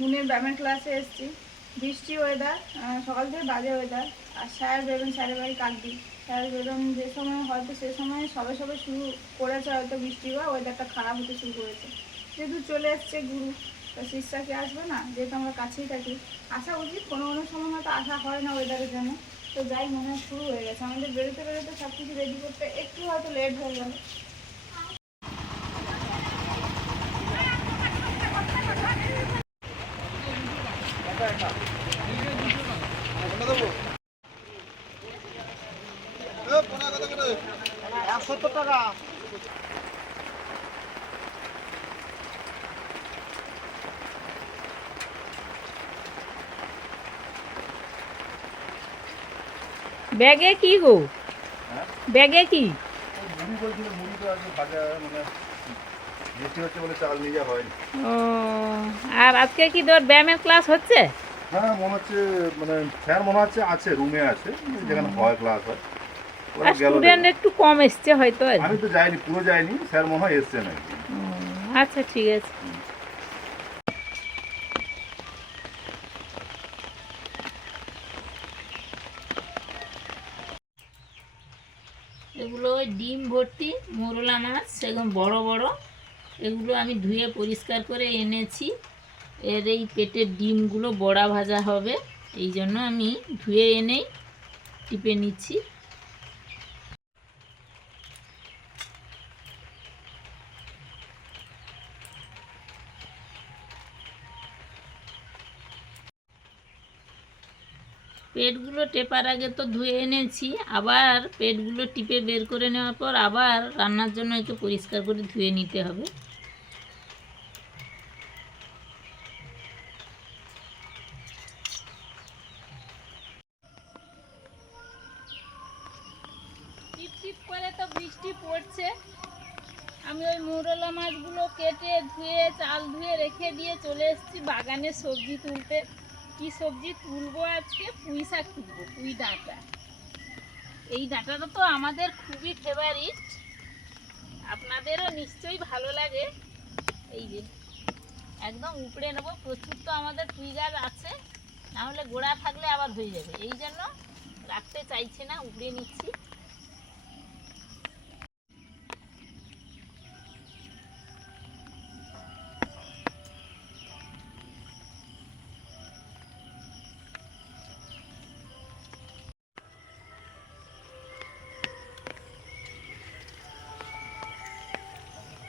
মুনের ব্যায়ামের ক্লাসে এসেছি। বৃষ্টি ওয়েদার, সকাল থেকে বাজে ওয়েদার। আর স্যার বেরোন, স্যারের বাড়ি কাকদি। স্যার বেরোন যে সময়, হয়তো সে সময় সবে সবে শুরু করেছে, হয়তো বৃষ্টি বা ওয়েদারটা খারাপ হতে শুরু করেছে। যেহেতু চলে এসছে গুরু, তো শিষ্যা কি আসবে না? যেহেতু আমরা কাছেই থাকি, আসা উচিত। কোনো কোনো সময় হয়তো আসা হয় না ওয়েদারের জন্য। তো যাই, মনে হয় শুরু হয়ে গেছে। আমাদের বেরোতে বেরোতে সব কিছু রেডি করতে একটু হয়তো লেট হয়ে গেল। ব্যাগে কি গো? ব্যাগে কি? মুড়ি বলছিল, মুড়ি তো আজকে ভাজা, মানে বৃষ্টি হচ্ছে বলে চাল নিয়ে যাওয়া হয়নি। ও, আর আজকে কি তোর ব্যায়ামের ক্লাস হচ্ছে? হ্যাঁ মনে হচ্ছে, মানে স্যার মনে হচ্ছে আছে, রুমে আছে, যেখানে হয় ক্লাস হয়। ওরা আর গেল স্টুডেন্ট দেখো। একটু কম এসছে হয়তো আর আমি তো যাইনি, পুরো যাইনি, স্যার মনে হয় এসছে নাকি। আচ্ছা, ঠিক আছে। এগুলো ওই ডিম ভর্তি মোরলা মাছ, সেরকম বড় বড়। এগুলো আমি ধুয়ে পরিষ্কার করে এনেছি। এর এই পেটের ডিমগুলো বড়া ভাজা হবে, এই জন্য আমি ধুয়ে এনেই টিপে নিচ্ছি। পেটগুলো টেপার আগে তো ধুয়ে এনেছি, আবার পেটগুলো টিপে বের করে নেওয়ার পর আবার রান্নার জন্য একটু পরিষ্কার করে ধুয়ে নিতে হবে। টিপ টিপ করে তো বৃষ্টি পড়ছে। আমি ওই মোরলা মাছগুলো কেটে ধুয়ে চাল ধুয়ে রেখে দিয়ে চলে এসেছি বাগানে সবজি তুলতে। কি সবজি তুলবো আজকে? পুঁই শাক তুলবো, পুঁই ডাঁটা। এই ডাঁটাটা তো আমাদের খুবই ফেভারিট, আপনাদেরও নিশ্চয়ই ভালো লাগে। এই যে একদম উপড়ে নেবো, প্রচুর তো আমাদের পুঁই গাছ আছে, না হলে গোড়া থাকলে আবার হয়ে যাবে, এই জন্য রাখতে চাইছি না, উপড়ে নিচ্ছি।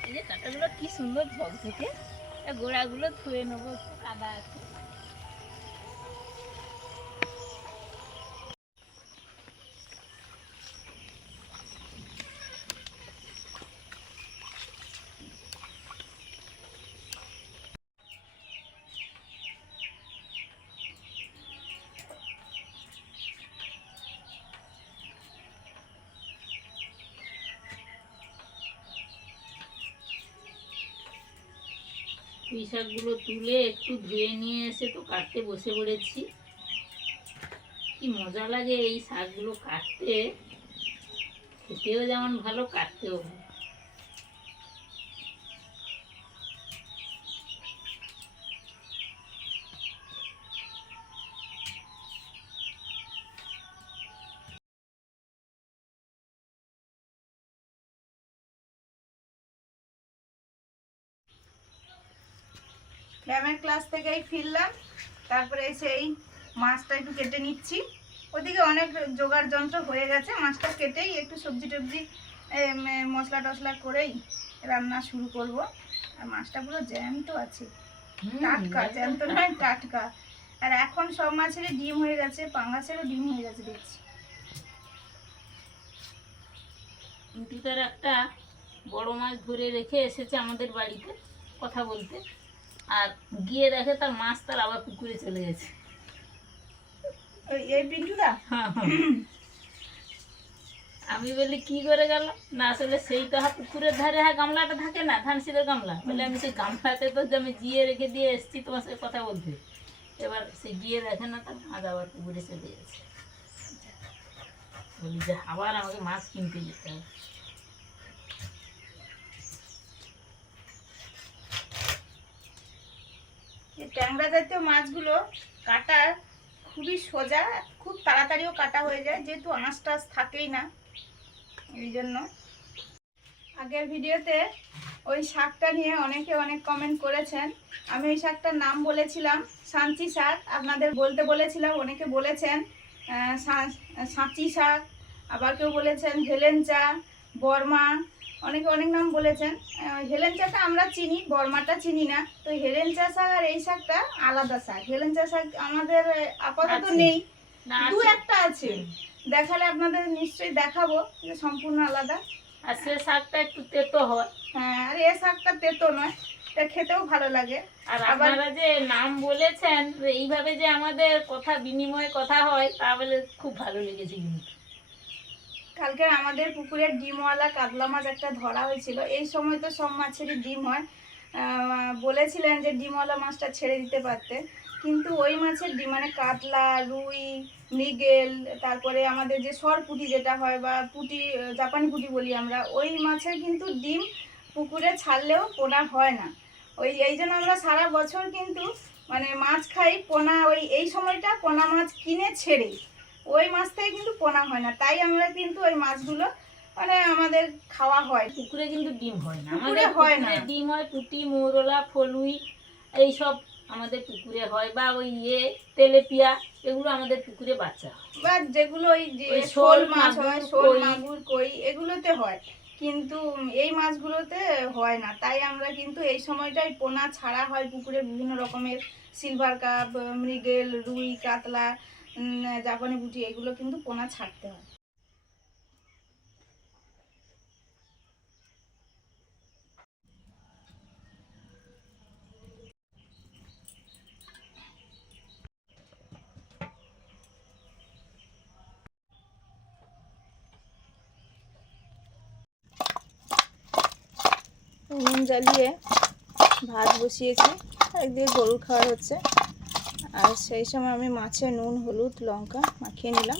এই যে ডাঁটাগুলো কি সুন্দর ঝকঝকে, গোড়াগুলো ধুয়ে নেবো, একটু কাদা আছে। পুঁই শাকগুলো তুলে একটু ধুয়ে নিয়ে এসে তো কাটতে বসে পড়েছি। কি মজা লাগে এই শাকগুলো কাটতে, খেতেও যেমন ভালো, কাটতেও ভালো। ব্যায়ামের ক্লাস থেকেই ফিরলাম, তারপরে এসে এই মাছটা একটু কেটে নিচ্ছি। ওদিকে অনেক জোগাড় যন্ত্র হয়ে গেছে, মাছটা কেটেই একটু সবজি টবজি মশলা টশলা করেই রান্না শুরু করব। আর মাছটা পুরো জ্যান্ত আছে, টাটকা, জ্যান্ত নয় টাটকা। আর এখন সব মাছেরই ডিম হয়ে গেছে, পাঙ্গাসেরও ডিম হয়ে গেছে দেখছি। কিন্তু তার একটা বড় মাছ ধরে রেখে এসেছে আমাদের বাড়িতে কথা বলতে, আর গিয়ে দেখে তার মাছ তার আবার পুকুরে চলে গেছে। এই পিন্টুদা, আমি বলি কি করে গেল, না আসলে সেই তো পুকুরের ধারে গামলাটা থাকে না, ধানসিদের গামলা, বলে আমি সেই গামলাতে তো আমি গিয়ে রেখে দিয়ে এসেছি তোমার সাথে কথা বলতে। এবার সে গিয়ে দেখে না, তার মাছ আবার পুকুরে চলে গেছে। বলি যে আবার আমাকে মাছ কিনতে যেতে হবে। ট্যাংরা জাতীয় মাছগুলো কাটা খুবই সোজা, খুব তাড়াতাড়িও কাটা হয়ে যায়, যেহেতু আঁশ টাশ থাকেই না, এই জন্য। আগের ভিডিওতে ওই শাকটা নিয়ে অনেকে অনেক কমেন্ট করেছেন। আমি ওই শাকটার নাম বলেছিলাম সাঁচি শাক, আপনাদের বলতে বলেছিলাম, অনেকে বলেছেন সাঁচি শাক, আবার কেউ বলেছেন হেলেঞ্চা, বর্মা, অনেকে অনেক নাম বলেছেন। হেলেঞ্চাটা আমরা চিনি, বর্মাটা চিনি না। তো হেলেঞ্চা শাক আর এই শাকটা আলাদা শাক। হেলেঞ্চা শাক আমাদের আপাতত নেই, দু একটা আছে, দেখালে আপনাদের নিশ্চয়ই দেখাবো, যে সম্পূর্ণ আলাদা। আর সে শাকটা একটু তেতো হয়। হ্যাঁ, আর এই শাকটা তেতো নয়, এটা খেতেও ভালো লাগে। আর আপনারা যে নাম বলেছেন, এইভাবে যে আমাদের কথা বিনিময়ে কথা হয়, তাহলে খুব ভালো লেগেছে। কিন্তু কালকে আমাদের পুকুরের ডিমওয়ালা কাতলা মাছ একটা ধরা হয়েছিল। এই সময় তো সব মাছেরই ডিম হয়। বলেছিলেন যে ডিমওয়ালা মাছটা ছেড়ে দিতে পারতে, কিন্তু ওই মাছের ডিম মানে কাতলা, রুই, মৃগেল, তারপরে আমাদের যে সরপুঁটি যেটা হয়, বা পুঁটি, জাপানি পুঁটি বলি আমরা, ওই মাছের কিন্তু ডিম পুকুরে ছাড়লেও পোনা হয় না। এই জন্য আমরা সারা বছর কিন্তু মানে মাছ খাই পোনা, এই সময়টা পোনা মাছ কিনে ছেড়ে, ওই মাছ থেকে কিন্তু পোনা হয় না। তাই আমরা কিন্তু ওই মাছগুলো মানে আমাদের খাওয়া হয়। পুকুরে কিন্তু ডিম হয় না, পুকুরে আমাদের হয় না। পুকুরে ডিম হয় পুঁটি, মৌরলা, ফলুই, এইসব আমাদের পুকুরে হয়। বা ওই তেলেপিয়া, এগুলো আমাদের পুকুরে বাচ্চা হয়। বা যেগুলো ওই যে ওই শোল মাছ হয়, শোল, কই। মাগুর, কই, এগুলোতে হয়, কিন্তু এই মাছগুলোতে হয় না। তাই আমরা কিন্তু এই সময়টাই পোনা ছাড়া হয় পুকুরে। বিভিন্ন রকমের সিলভার কাপ, মৃগেল, রুই, কাতলা, জাপানি পুঁটি, এগুলো কিন্তু পোনা ছাড়তে হয়। নুন জ্বালিয়ে ভাত বসিয়েছি, একদিকে গরুর খাওয়া হচ্ছে, আর সেই সময় আমি মাছে নুন, হলুদ, লঙ্কা মাখিয়ে নিলাম।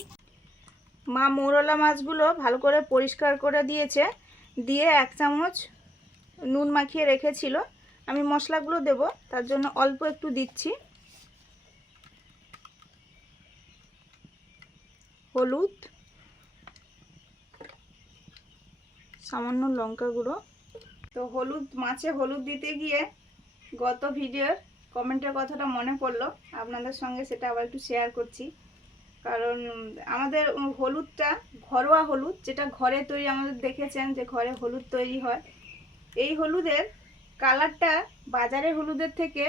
মা মৌরলা মাছগুলো ভালো করে পরিষ্কার করে দিয়েছে, দিয়ে 1 চামচ নুন মাখিয়ে রেখেছিল। আমি মশলাগুলো দেব, তার জন্য অল্প একটু দিচ্ছি। হলুদ, সামান্য লঙ্কা গুঁড়ো। তো মাছে হলুদ দিতে গিয়ে গত ভিডিওর কমেন্টের কথাটা মনে পড়লো, আপনাদের সঙ্গে সেটা আবার একটু শেয়ার করছি। কারণ আমাদের হলুদটা ঘরোয়া হলুদ, যেটা ঘরে তৈরি, আমাদের দেখেছেন যে ঘরে হলুদ তৈরি হয়, এই হলুদের কালারটা বাজারের হলুদের থেকে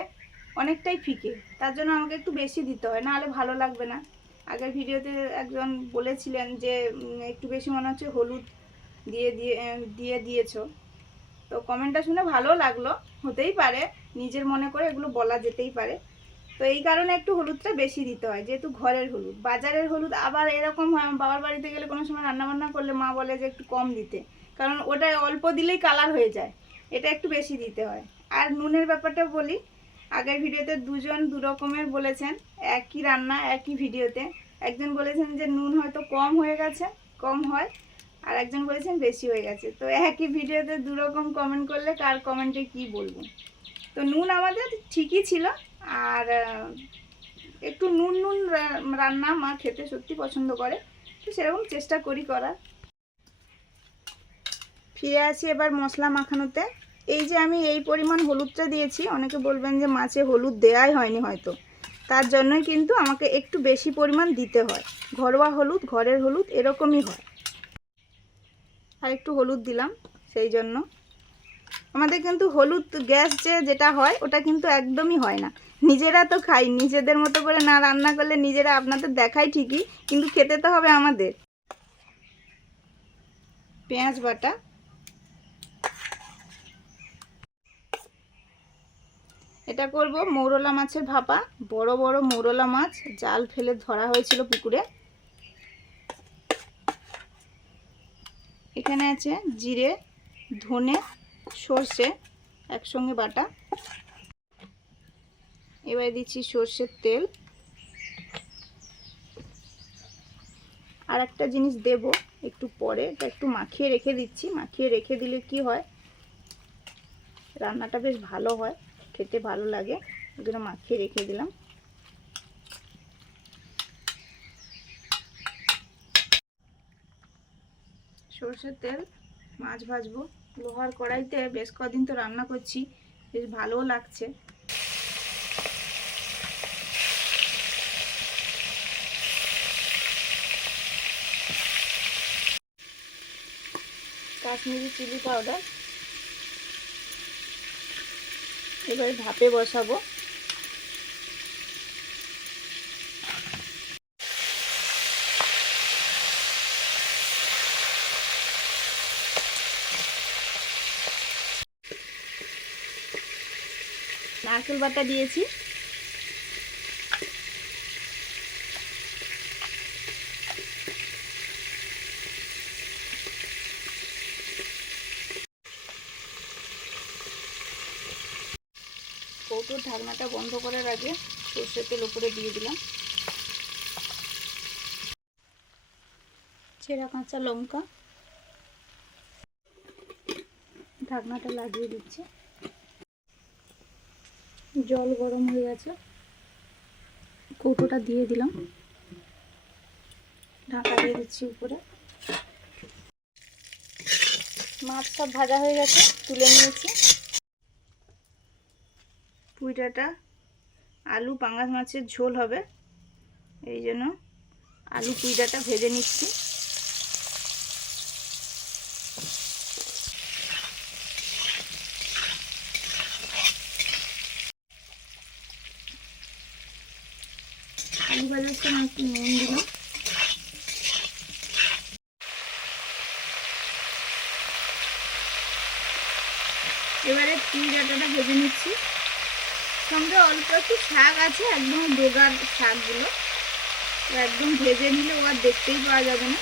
অনেকটাই ফিকে। তার জন্য আমাকে একটু বেশি দিতে হয়, নাহলে ভালো লাগবে না। আগের ভিডিওতে একজন বলেছিলেন যে একটু বেশি মনে হচ্ছে হলুদ দিয়েছো। তো কমেন্টটা শুনে ভালো লাগলো, হতেই পারে, নিজের মনে করে এগুলো বলা যেতেই পারে। তো এই কারণে একটু হলুদটা বেশি দিতে হয়, যেহেতু ঘরের হলুদ। বাজারের হলুদ আবার এরকম হয়, বাবার বাড়িতে গেলে কোনো সময় রান্নাবান্না করলে মা বলে যে একটু কম দিতে, কারণ ওটা অল্প দিলেই কালার হয়ে যায়, এটা একটু বেশি দিতে হয়। আর নুনের ব্যাপারটা বলি, আগের ভিডিওতে দুজন দু রকমের বলেছেন, একই রান্না একই ভিডিওতে। একজন বলেছেন যে নুন হয়তো কম হয়ে গেছে, কম হয়, আর একজন বলেছেন বেশি হয়ে গেছে। তো একই ভিডিওতে দু রকম কমেন্ট করলে কার কমেন্টে কি বলবো। তো নুন আমাদের ঠিকই ছিল, আর একটু নুন রান্না মা খেতে সত্যি পছন্দ করে, তো সেরকম চেষ্টা করি করার। ফিরে আসি এবার মশলা মাখানোতে। এই যে আমি এই পরিমাণ হলুদটা দিয়েছি, অনেকে বলবেন যে মাছে হলুদ দেওয়াই হয়নি হয়তো, তার জন্যই কিন্তু আমাকে একটু বেশি পরিমাণ দিতে হয়। ঘরোয়া হলুদ, ঘরের হলুদ এরকমই হয়। আর একটু হলুদ দিলাম, সেই জন্য আমাদের কিন্তু হলুদ গ্যাস যেটা হয় ওটা কিন্তু একদমই হয় না। নিজেরা তো খাই, নিজেদের মতো করে না রান্না করলে নিজেরা আপনাদের দেখাই ঠিকই, কিন্তু খেতে তো হবে আমাদের। পেঁয়াজ বাটা, এটা করব মৌরলা মাছের ভাপা। বড় বড় মৌরলা মাছ জাল ফেলে ধরা হয়েছিল পুকুরে। এখানে আছে জিরে, ধনে, সর্ষে একসঙ্গে বাটা। এবার দিচ্ছি সর্ষের তেল। আর একটা জিনিস দেব একটু পরে, এটা একটু মাখিয়ে রেখে দিচ্ছি। মাখিয়ে রেখে দিলে কি হয়, রান্নাটা বেশ ভালো হয়, খেতে ভালো লাগে। ওগুলো মাখিয়ে রেখে দিলাম। সরষের তেল, মাছ ভাজবো। লোহার কড়াইতে বেশ কদিন তো রান্না করছি, বেশ ভালোও লাগছে। কাশ্মীরি চিলি পাউডার, এবারে ভাপে বসাবো। নারকেল বাটা দিয়েছি। কৌটোর ঢাকনাটা বন্ধ করার আগে সরষের তেল উপরে দিয়ে দিলাম। চেরা কাঁচা লঙ্কা, ঢাকনাটা লাগিয়ে দিচ্ছি। জল গরম হয়ে গেছে, কৌটোটা দিয়ে দিলাম, ঢাকা দিয়ে দিচ্ছি উপরে। মাছ সব ভাজা হয়ে গেছে, তুলে নিয়েছি। পুঁইডাঁটা আলু পাঙ্গাস মাছের ঝোল হবে, এই জন্য আলু পুঁইডাঁটা ভেজে নিচ্ছি। আলু ভাজার সময় একটু নুন দিলাম। এবারে পুঁইডাঁটাটা ভেজে নিচ্ছি। সঙ্গে অল্প একটু শাক আছে, একদম ডোগার শাকগুলো, একদম ভেজে নিলে ও আর দেখতেই পাওয়া যাবে না।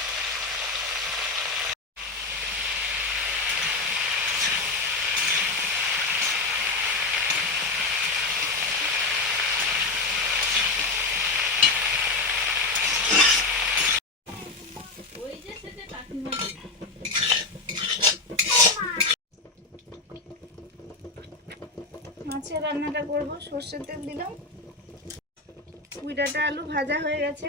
ওই যে সেটা কাকিমা মাছের রান্নাটা করব, সর্ষের তেল দিলাম। পুঁইডাঁটা আলু ভাজা হয়ে গেছে।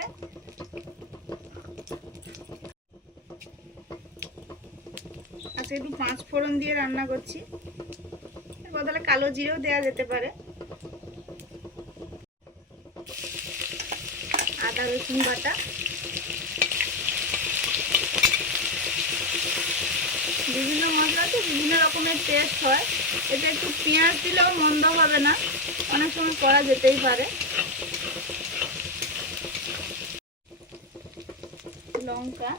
আজকে একটু 5 ফোড়ন দিয়ে রান্না করছি, এর বদলে কালো জিরেও দেওয়া যেতে পারে। আদা রসুন বাটা, বিভিন্ন মশলাতে বিভিন্ন রকমের টেস্ট হয়। এটা একটু পেঁয়াজ দিলেও মন্দ হবে না, অনেক সময় করা যেতেই পারে। লঙ্কা,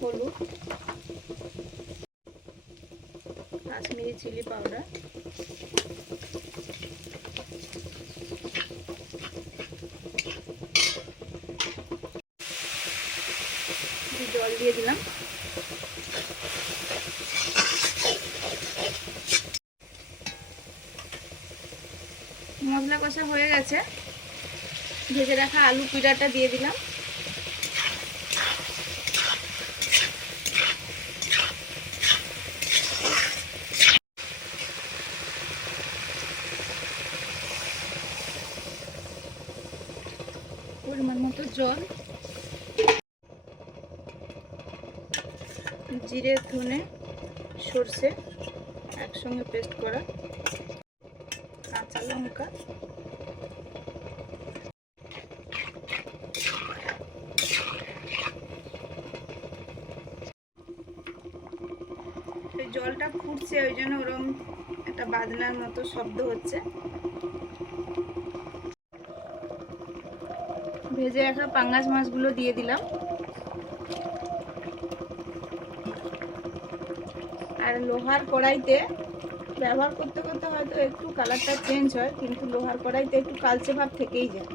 হলুদ, কাশ্মীরি চিলি পাউডার, জল দিয়ে দিলাম। মশলা কষা হয়ে গেছে, ভেজে রাখা আলু পুঁইডাঁটা দিয়ে দিলাম। পরিমাণ মতো জল, জিরে ধনে সর্ষে একসঙ্গে পেস্ট করা, কাঁচা লঙ্কা, জলটা ফুটছে, ওই জন্য ওরকম একটা বাজনার মতো শব্দ হচ্ছে। ভেজে রাখা পাঙ্গাস মাছগুলো দিয়ে দিলাম। আর লোহার কড়াইতে ব্যবহার করতে করতে হয়তো একটু কালারটা চেঞ্জ হয়, কিন্তু লোহার কড়াইতে একটু কালচে ভাব থেকেই যায়,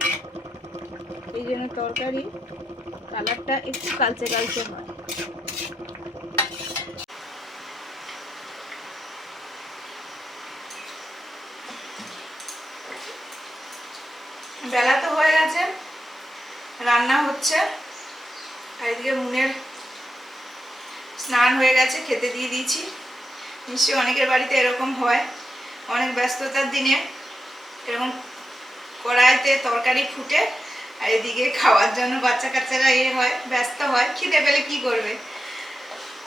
এই জন্য তরকারি কালারটা একটু কালচে কালচে হয়। বেলা তো হয়ে গেছে, রান্না হচ্ছে, আর এদিকে মুনের স্নান হয়ে গেছে, খেতে দিয়ে দিয়েছি। নিশ্চয়ই অনেকের বাড়িতে এরকম হয়, অনেক ব্যস্ততার দিনে এরকম কড়াইতে তরকারি ফুটে আর এদিকে খাওয়ার জন্য বাচ্চা কাচ্চারা হয়, ব্যস্ত হয়, খিদে পেলে কি করবে,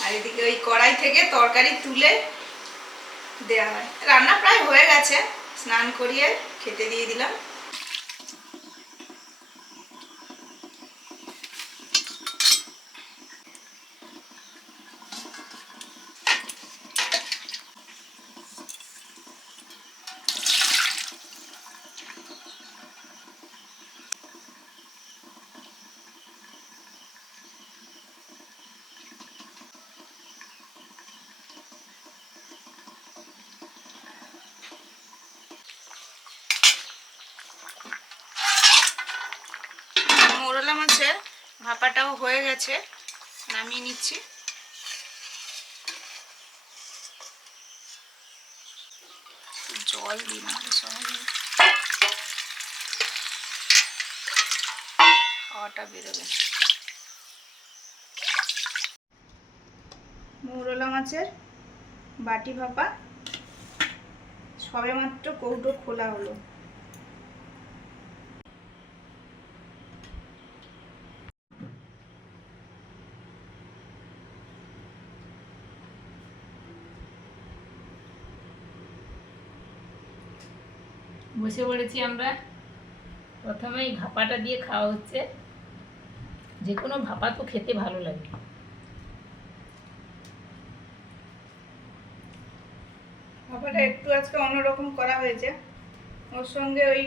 আর এদিকে ওই কড়াই থেকে তরকারি তুলে দেওয়া হয়। রান্না প্রায় হয়ে গেছে, স্নান করিয়ে খেতে দিয়ে দিলাম। মোরলা মাছের ভাপাটাও হয়ে গেছে, নামিয়ে নিচ্ছি। জল দিই না সহজে, হাওয়াটা বেরোবে। মৌরলা মাছের বাটি ভাপা সবে মাত্র কৌটো খোলা হলো। বসে পড়েছি আমরা। প্রথমেই ভাপাটা দিয়ে খাওয়া হচ্ছে। যে কোনো ভাপা তো খেতে ভালো লাগে। ভাপাটা একটু আজকে অন্যরকম করা হয়েছে, ওর সঙ্গে ওই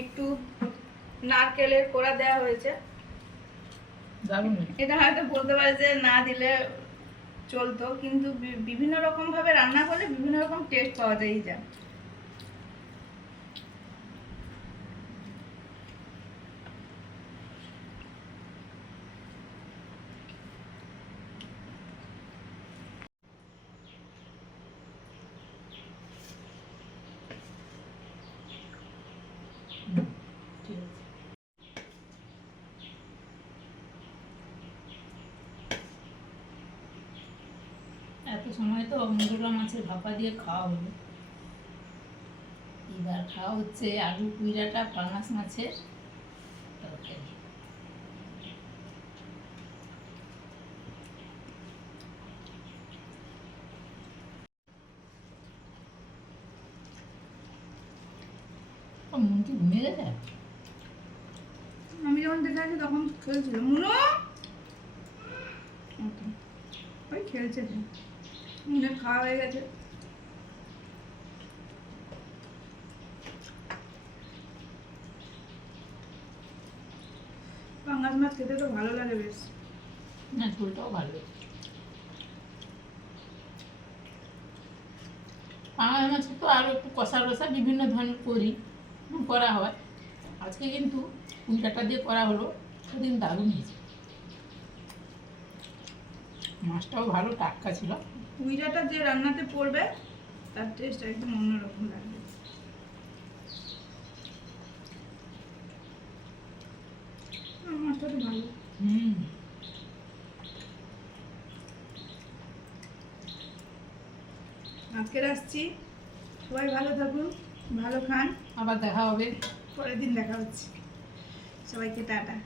একটু নারকেলের কোড়া দেওয়া হয়েছে। দারুণ। এটা হয়তো বলতে পারে যে না দিলে চলতো, কিন্তু বিভিন্ন রকম ভাবে রান্না করলে বিভিন্ন রকম টেস্ট পাওয়া যায়। যা ঠিক আছে। এত সময় তো মোরলা মাছের ভাপা দিয়ে খাওয়া হলো। এবার খাওয়া হচ্ছে আলু কুইড়াটা পাঙাশ মাছের তরকারি। মন কি ঘুমিয়ে গেছে? আমি যখন দেখে আছি তখন খেলছিল মুনো, ওই খেলছে, মুনে খাওয়া হয়ে গেছে। পাঙ্গাস মাছ খেতে তো ভালো লাগে বেশ। না, ঝোলটাও ভালো। পাঙাশ মাছ তো আরও একটু কষা রসা বিভিন্ন ধরনের করা হয়। আজকে কিন্তু কুইটাটা দিয়ে করা হলো, সেদিন দারুণ হয়েছে। মাছটাও ভালো টাটকা ছিল। কুইরাটা যে রান্নাতে পড়বে তার টেস্ট একদম অন্যরকম লাগবে। মাছটা তো ভালো। আজকে আসছি, সবাই ভালো থাকুন, ভালো খান। আবার দেখা হবে। পরের দিন দেখা হচ্ছে। সবাইকে টাটা।